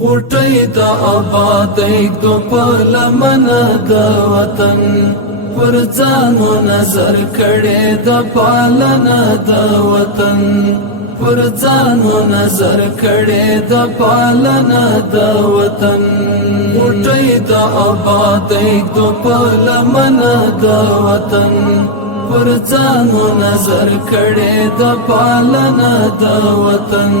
غټۍ د آبادۍ دو په لمنه د وطن پر ځانو نظر کړي د پالنه د وطن پر ځانو نظر کړي د پالنه د وطن غټۍ د آبادۍ دو په لمنه د وطن پر ځانو نظر کړي د پالنه د وطن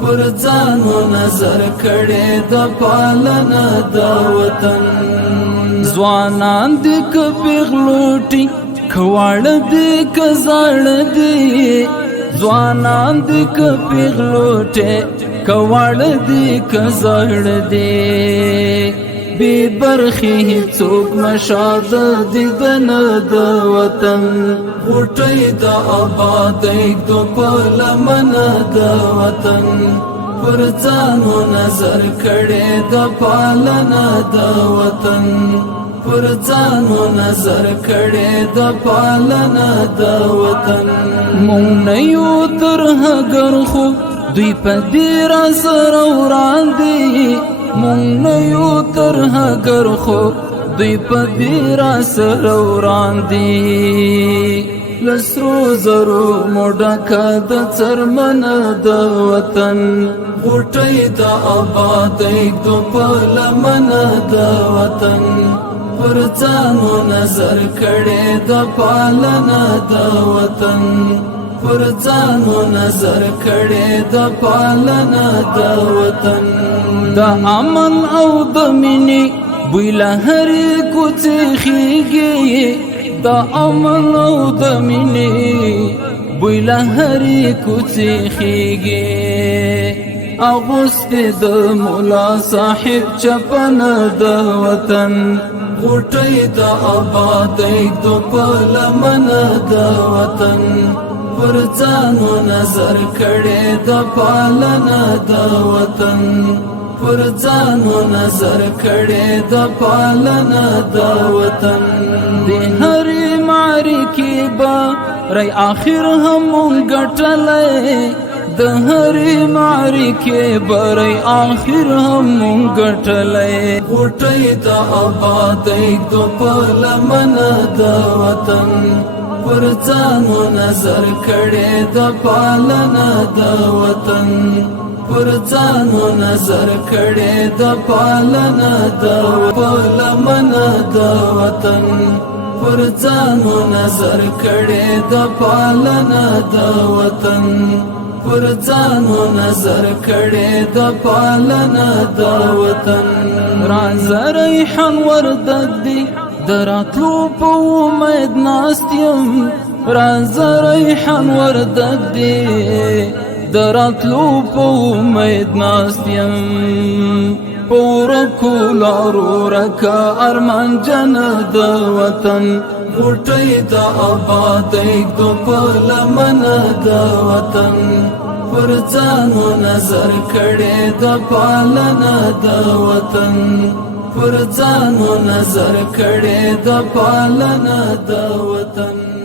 پر ځانو نظر کړي د پالنه د وطن ځوانان د کبغلوټي کواړ د کزړ دی ځوانان د کبغلوټي کواړ د کزړ دی بی برخی څوک مشاد دیدن د وطن غټۍ د آبادۍ دو په لمنه د وطن پر ځانو نظر کړي د پالنه د وطن پر ځانو نظر کړي د پالنه د وطن مونږ نه یو تر هغه خو دوی په دې را سره وړاندې مونږ نه یو تر هغه خو دوی په دې را سره وړاندې لسرو زرو موډکه د څرمنه د وطن غټۍ د آبادۍ دو په لمنه د وطن پر ځانو نظر کړي د پالنه د وطن پر ځانو نظر کړي د پالنه د وطن د امن او د مینې بوی له هرې کوڅې خیږي د امن او د مینې بوی له هرې کوڅې خیږي اغوستې د مولا صاحب چپنه د وطن غټۍ د آبادۍ دو په لمنه د وطن پر ځانو نظر کړي د پالنه د وطن پر ځانو نظر کړي د پالنه د وطن د هرې معرکې به رای آخر هم ګټلې د هرې معرکې به رای آخر هم ګټلې غټۍ د آبادۍ دو په لمنه د وطن پر ځانو نظر کړي د پالنه د وطن پر ځانو نظر کړي د پالنه د لمنه د وطن پر ځانو نظر کړي د پالنه د وطن پر ځانو نظر کړي د پالنه د وطن راز ریحان وردګ دی دراتلو په امید ناست یم راز ریحان وردګ دی دراتلو په امید ناست یم پورکو لارو رکا ارمان جن د وطن غټۍ د آبادۍ دو په لمنه د وطن پر ځانو نظر کړي د پالنه د وطن پر ځانو نظر کړي د پالنه د وطن